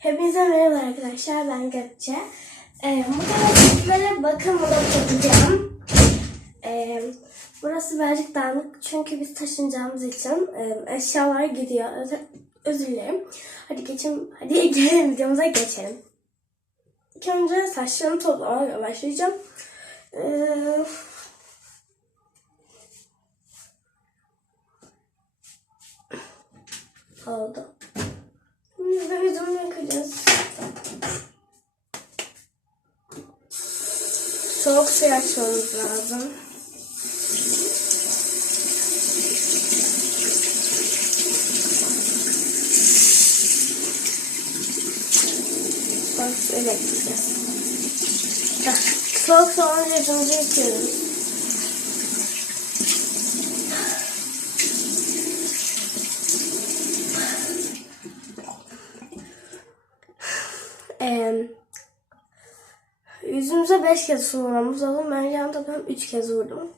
Hepinize merhaba arkadaşlar. Ben Gökçe. Ee, bugün sizlere bakım vlog yapacağım. Ee, burası birazcık dağınık çünkü biz taşınacağımız için e, eşyalar gidiyor. Öz- özür dilerim. Hadi geçin, hadi gelin videomuza geçelim. İlk önce saçlarımı toplamaya başlayacağım. Ee, oldu. Şimdi de yıkayacağız. Soğuk suyu açmamız lazım. Suyla yıkayacağız. Heh, Soğuk olunca yüzümüzü yıkıyoruz. Ee, yüzümüze beş kez vurmamız lazım. Ben yan toplam üç kez vurdum.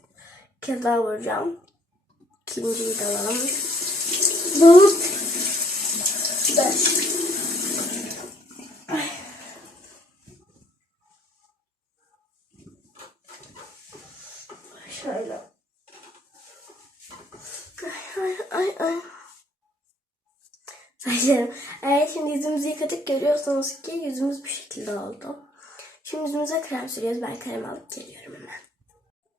Bir kez daha vuracağım. İkinciyi de alalım. Dört. Beş. Şöyle. Ay ay ay ay. Saçlarım. Evet şimdi yüzümüzü yıkadık. Görüyorsunuz ki yüzümüz bu şekilde oldu. Şimdi yüzümüze krem sürüyoruz. Ben krem alıp geliyorum hemen.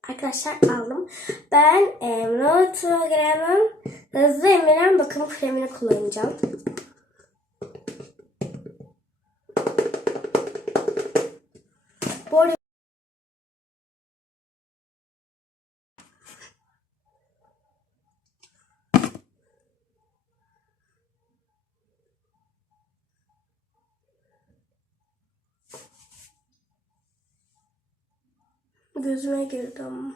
Arkadaşlar aldım. Ben e, Rotogram'ın hızlı emilen bakım kremini kullanacağım. Gözüme girdi ama.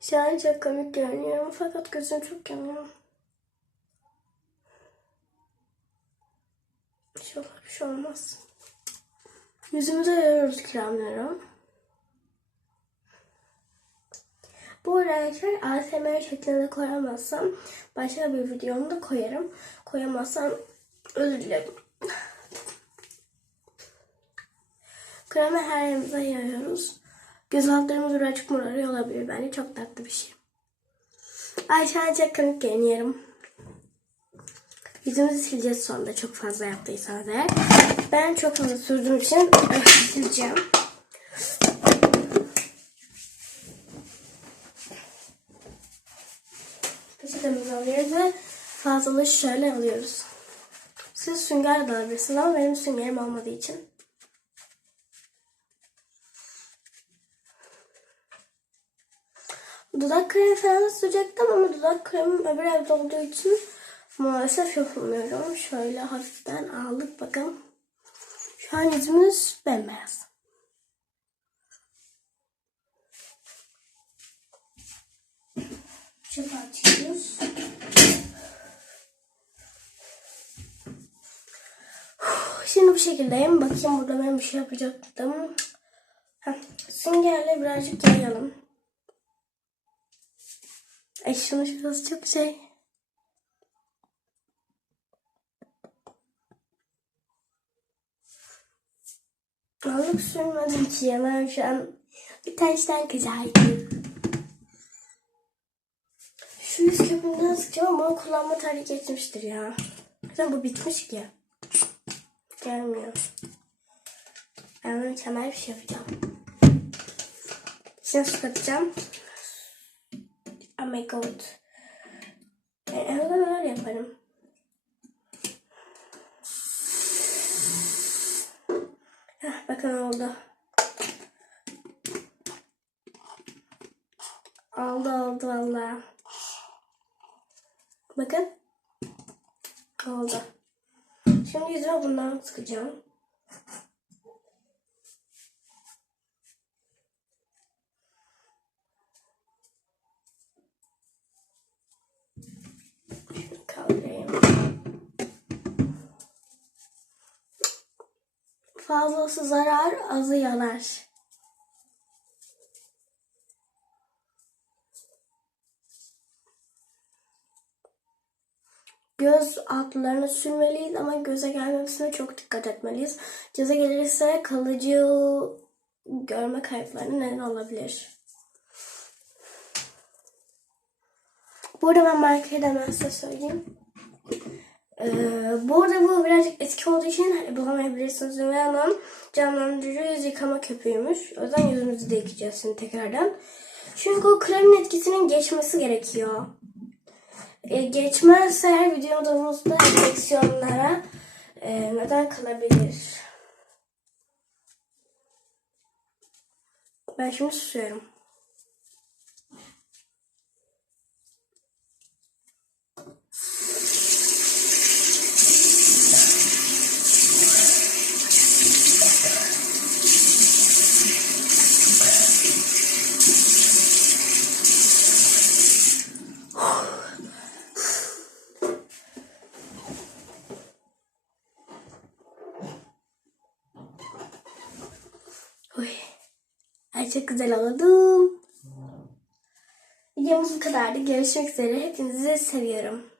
Şu an çok komik görünüyorum fakat gözüm çok yanıyor. İnşallah bir şey olmaz. Yüzümüze yayıyoruz Bu arkadaşlar ASMR şeklinde koyamazsam başka bir videomda koyarım. Koyamazsam özür dilerim. Kremi her yerimize yayıyoruz. Göz altlarımız birazcık morarıyor olabilir. Bence çok tatlı bir şey. Aşağıya çok komik görünüyorum. Yüzümüzü sileceğiz sonunda çok fazla yaptıysanız eğer. Ben çok fazla sürdüğüm için sileceğim. Fazlalığı şöyle alıyoruz. Siz sünger alabilirsiniz ama benim süngerim olmadığı için. Dudak kremi falan sürecektim ama dudak kremim öbür evde olduğu için maalesef yapamıyorum. Şöyle hafiften aldık bakın. Şu an yüzümüz bembeyaz. Çöp açıyoruz. Şimdi bu şekildeyim. Bakayım burada ben bir şey yapacaktım. Heh, Süngerle birazcık yayalım. Ay şunu şurası çok şey. Alıp sürmedim ki. Ben şu an bir taştan kızardım. Şu yüz köpüğünden sıkacağım ama kullanma tarihi geçmiştir ya. Zaten bu bitmiş ki. Gelmiyor. Ben mükemmel bir şey yapacağım. Şimdi su katacağım. Oh my god. Ben en azından öyle yaparım. Heh, bakın oldu. Oldu oldu valla. Bakın. Oldu. Şimdi yüzüme bundan sıkacağım. Fazlası zarar, azı yanar. Göz altlarına sürmeliyiz ama göze gelmemesine çok dikkat etmeliyiz. Göze gelirse kalıcı görme kayıplarına neden olabilir. Bu arada ben markayı size söyleyeyim. Ee, bu arada bu birazcık eski olduğu için hani bulamayabilirsiniz. Nivea canlandırıcı yüz yıkama köpüğüymüş. O yüzden yüzümüzü de yıkayacağız şimdi tekrardan. Çünkü o kremin etkisinin geçmesi gerekiyor. Ee, geçmezse videomuzda enfeksiyonlara e, neden kalabilir. Ben şimdi susuyorum. Oy. Ay çok güzel oldum. Videomuz bu kadardı. Görüşmek üzere. Hepinizi seviyorum.